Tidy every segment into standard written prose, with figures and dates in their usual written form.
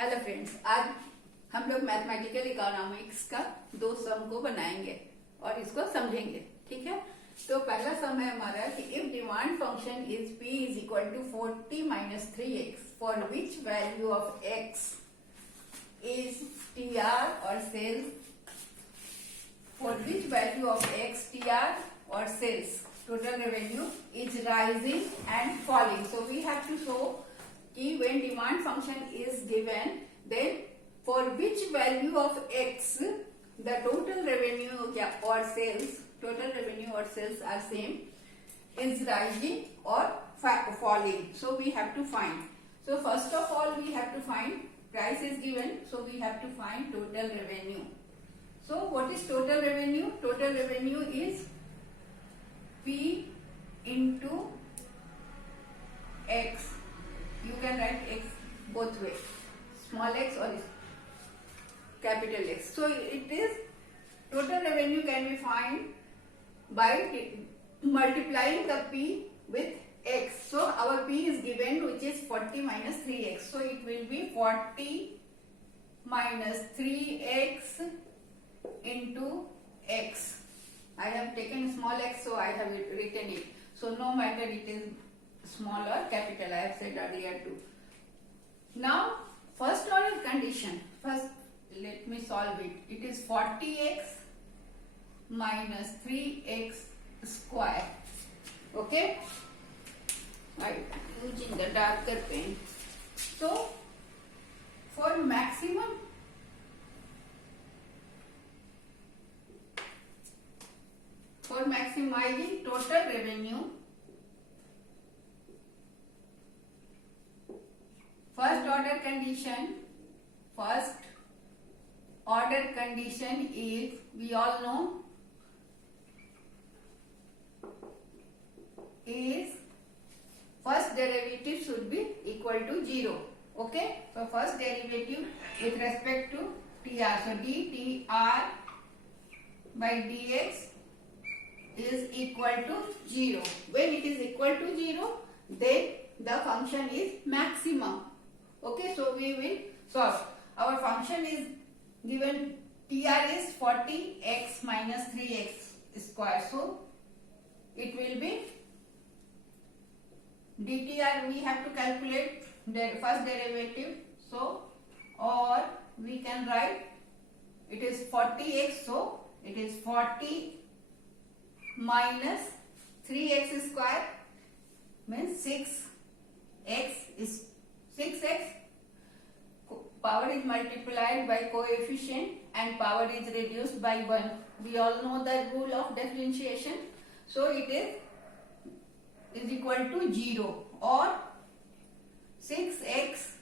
Hello friends, आज हम लोग मैथमेटिकल इकोनॉमिक्स का दो सम को बनाएंगे और इसको समझेंगे। ठीक है, तो पहला सम है हमारा कि if demand function is p is equal to 40 minus 3x for which value of x is tr और sales for which value of x tr और sales total revenue is rising and falling. So we have to show कि when demand function is given, then for which value of x the total revenue or sales, total revenue or sales are same, is rising or falling. So we have to find. So first of all we have to find price is given, so we have to find total revenue. So what is total revenue? Total revenue is P into x. You can write x both ways, small x or capital X. So it is total revenue can be found by multiplying the P with x. So our P is given, which is 40 minus 3x. So it will be 40 minus 3x into x. I have taken small x, so I have written it. So no matter it is small or capital, I have said earlier too. Now first order condition. First let me solve it. It is 40x minus 3x square. Okay. I using the darker pen. So for maximizing total revenue, first order condition is, we all know, is first derivative should be equal to 0. Okay, so first derivative with respect to tr, so dtr by dx is equal to 0. When it is equal to 0, then the function is maximum. Okay, so we will solve. Our function is given, tr is 40x minus 3x square. So it will be dtr, we have to calculate the first derivative. So, or we can write it is 40x, so it is 40 minus 3x square means 6x is 6x, power is multiplied by coefficient and power is reduced by 1. We all know the rule of differentiation. So it is equal to 0, or 6x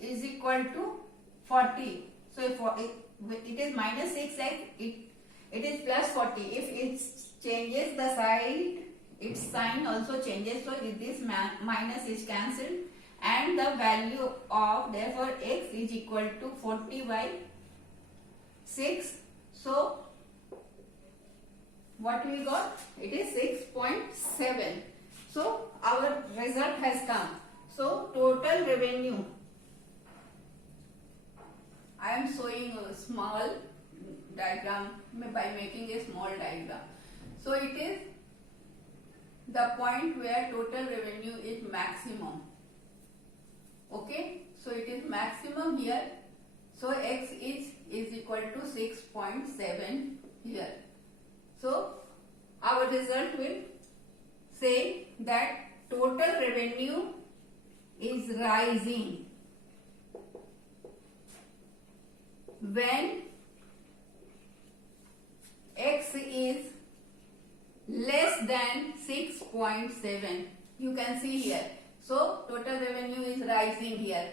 is equal to 40. So if it is minus 6x, it is plus 40. If it changes the side, its sign also changes. So this minus is cancelled and the value of, therefore x is equal to 40 by 6. So what we got? It is 6.7. So our result has come. So total revenue, I am showing a small diagram by making a small diagram. So it is the point where total revenue is maximum. Okay, so it is maximum here. So x is equal to 6.7 here. So our result will say that total revenue is rising when x is less than 6.7. You can see here. So total revenue is rising here.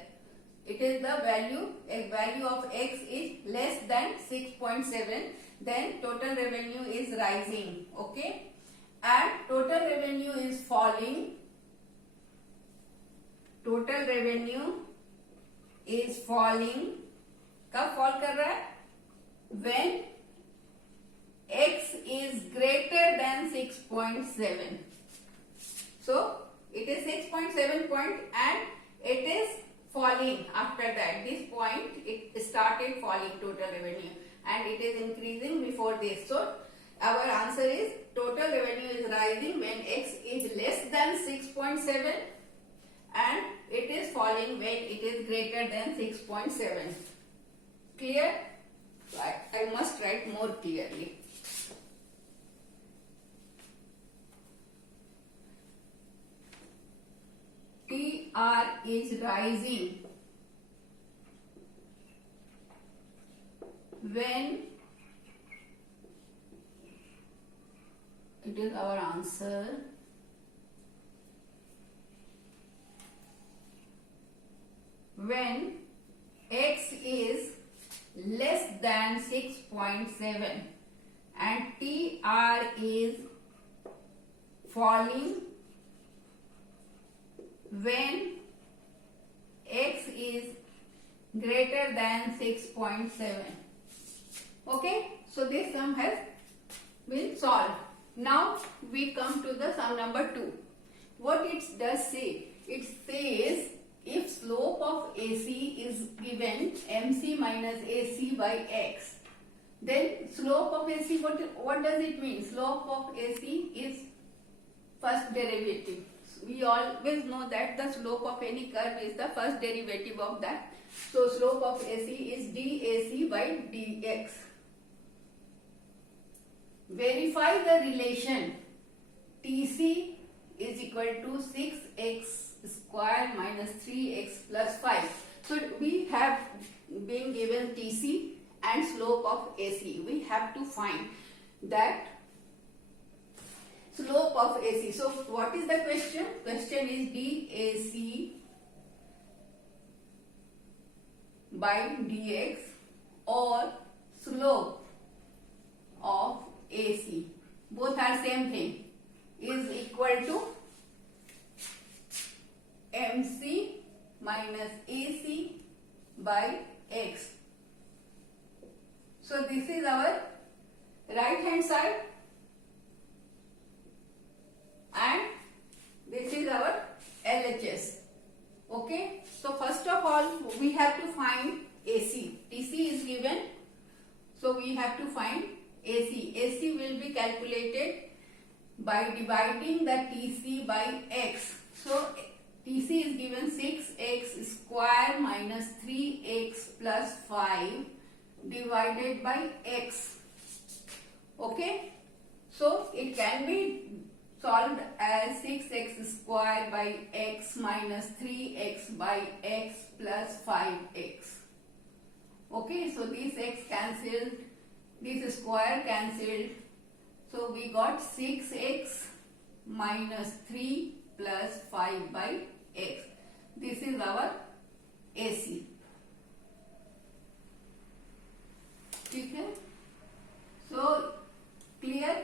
It is the value of x is less than 6.7. Then total revenue is rising. Okay, and total revenue is falling. Total revenue is falling. कब fall कर रहा है? When x is greater than 6.7. So it is 6.7 point and it is falling after that. This point it started falling total revenue and it is increasing before this. So our answer is total revenue is rising when x is less than 6.7 and it is falling when it is greater than 6.7. Clear? I must write more clearly. TR is rising when it is our answer when x is less than 6.7 and TR is falling when x is greater than 6.7. Okay, so this sum has been solved. Now we come to the sum number 2. What it does say? It says if slope of AC is given MC minus AC by x, then slope of AC, what does it mean? Slope of AC is first derivative. We always know that the slope of any curve is the first derivative of that. So slope of AC is dAC by dx. Verify the relation TC is equal to 6x square minus 3x plus 5. So we have been given TC and slope of AC. We have to find that slope of AC. So what is the question? Question is dAC by dx or slope of AC. Both are same thing. Is equal to MC minus AC by x. So this is our right hand side and this is our LHS. Okay, so first of all we have to find AC. TC is given, so we have to find AC. AC will be calculated by dividing the TC by x. So TC is given 6x square minus 3x plus 5 divided by x. Okay, so it can be solved as 6x square by x minus 3x by x plus 5x. Okay, so this x cancelled, this square cancelled. So we got 6x minus 3 plus 5 by x. This is our AC. Okay? So clear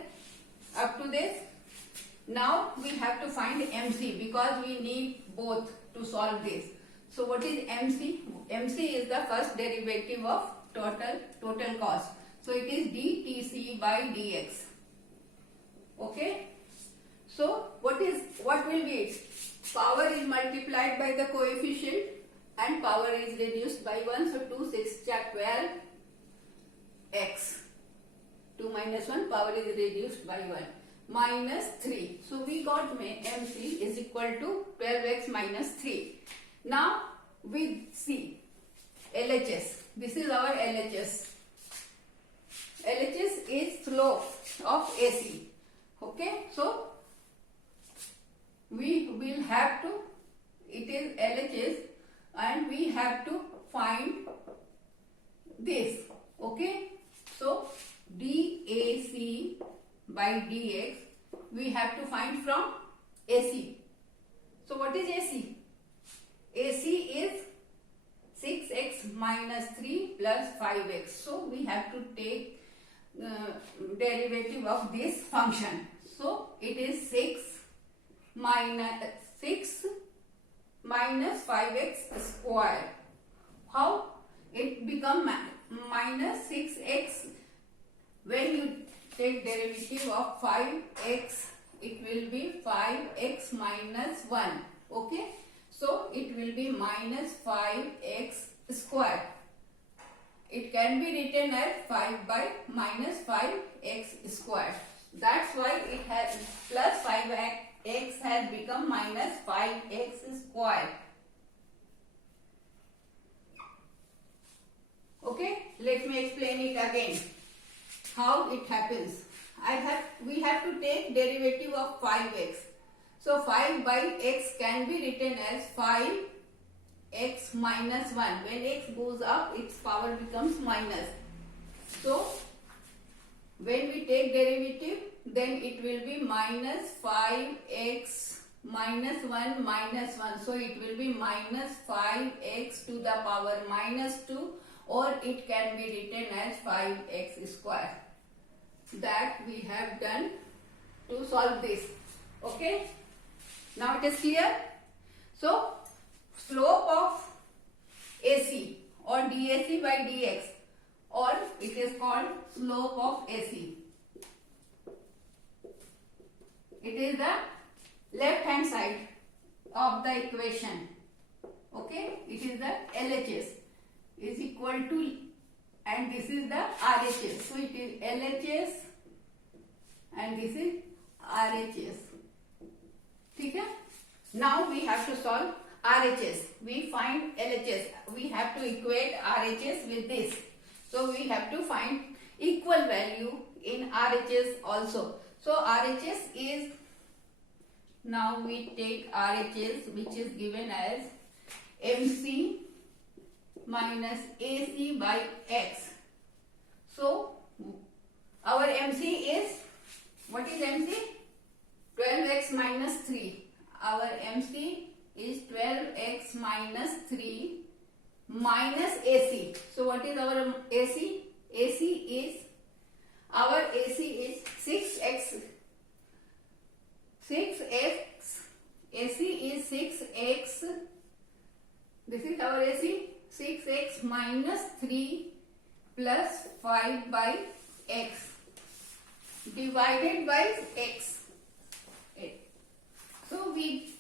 up to this? Now we have to find MC because we need both to solve this. So what is MC? MC is the first derivative of total cost. So it is dTC by dx. Okay? So what will be it? Power is multiplied by the coefficient and power is reduced by 1. So 2 6 12 x. 2 minus 1, power is reduced by 1. Minus 3. So we got MC is equal to 12x minus 3. Now we see LHS. This is our LHS. LHS is slope of AC. Okay, so we will have to, it is LHS and we have to find this. Okay, so dAC by dx we have to find from AC. So what is AC? AC is 6x minus 3 plus 5x. So we have to take derivative of this function. So it is 6 minus 5x square. How? It become minus 6x. When you take derivative of 5x, it will be 5x minus 1. Okay, so it will be minus 5x square. It can be written as 5 by minus 5x square. That's why it has plus 5x has become minus 5x square. Okay, let me explain it again. How it happens. We have to take derivative of 5x. So 5 by x can be written as 5x minus 1. When x goes up, its power becomes minus. So when we take derivative, then it will be minus 5x minus 1 minus 1. So it will be minus 5x to the power minus 2, or it can be written as 5x square. That we have done to solve this. Okay. Now it is clear. So slope of AC or dAC by dx, or it is called slope of AC. It is the left hand side of the equation. Okay. It is the LHS is equal to, and this is the RHS. So it is LHS and this is RHS. ठीक है? Now we have to solve RHS. We find LHS. We have to equate RHS with this. So we have to find equal value in RHS also. So RHS is, now we take RHS, which is given as MC minus AC by x. So our MC is, what is MC? 12x minus 3. Our MC is 12x minus 3 minus AC. So what is our AC? Our AC is 6x. AC is 6x. This is our AC. 6x minus 3 plus 5 by x divided by x. So we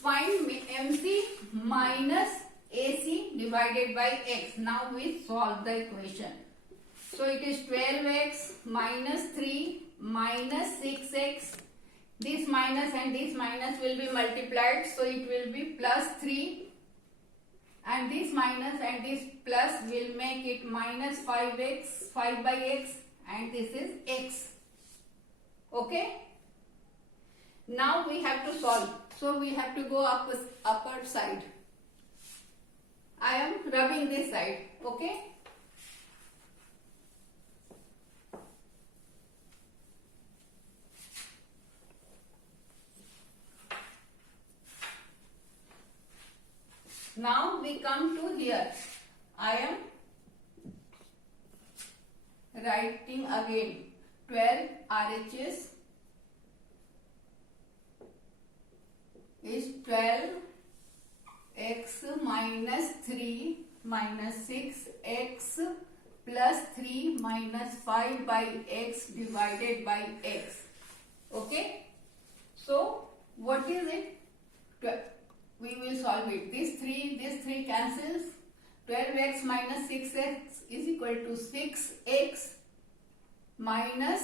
find MC minus AC divided by x. Now we solve the equation. So it is 12x minus 3 minus 6x. This minus and this minus will be multiplied. So it will be plus 3. And this minus and this plus will make it minus 5x, 5 by x, and this is x. Okay. Now we have to solve. So we have to go up upper side. I am rubbing this side. Okay. Now we come to here. I am writing again 12 RHS is 12x minus 3 minus 6x plus 3 minus 5 by x divided by x. Okay. So what is it? We will solve it. This 3 cancels. 12x minus 6x is equal to 6x minus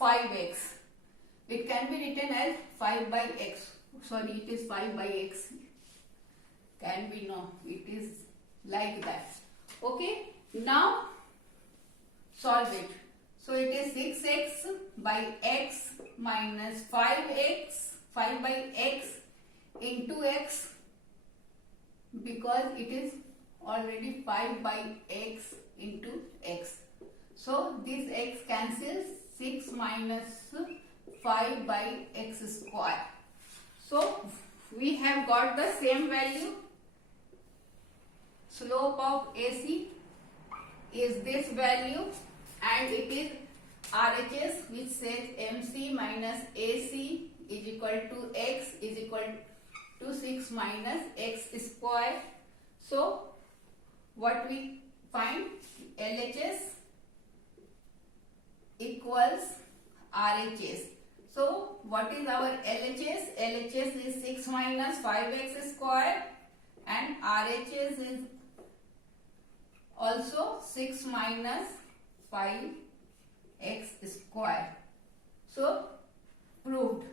5x. It can be written as 5 by x. Sorry, it is 5 by x. Can be, no, it is like that. Okay. Now solve it. So it is 6x by x minus 5x, 5 by x into x, because it is already 5 by x into x. So this x cancels. 6 minus 5 by x square. So we have got the same value. Slope of AC is this value, and it is RHS, which says MC minus AC is equal to x is equal to 6 minus x square. So what we find? LHS equals RHS. So what is our LHS? LHS is 6 minus 5x square and RHS is also 6 minus 5x square. So proved.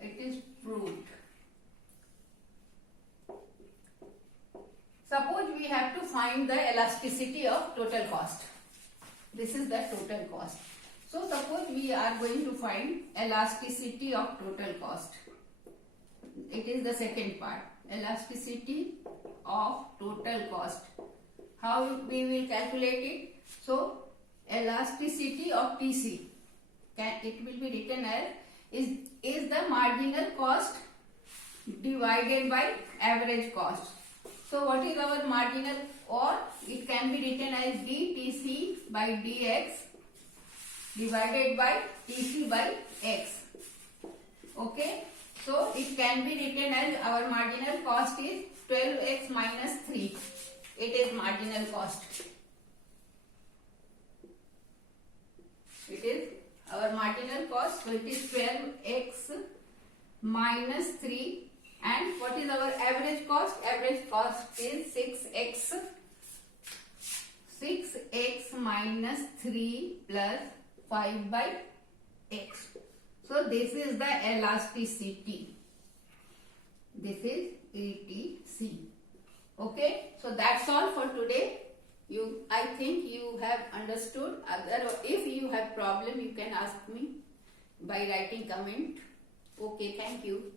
It is proved. Suppose we have to find the elasticity of total cost. This is the total cost. So suppose we are going to find elasticity of total cost. It is the second part. Elasticity of total cost. How we will calculate it? So elasticity of TC, it will be written as is the marginal cost divided by average cost. So what is our marginal, or it can be written as dTC by dx divided by TC by x. Okay. So it can be written as our marginal cost is 12x minus 3. It is marginal cost. It is our marginal cost. So it is 12x minus 3. And what is our average cost? Average cost is 6x. 6x minus 3 plus 5 by x. So this is the elasticity. This is ETC. Okay. So that's all for today. I think you have understood. If you have problem, you can ask me by writing comment. Okay. Thank you.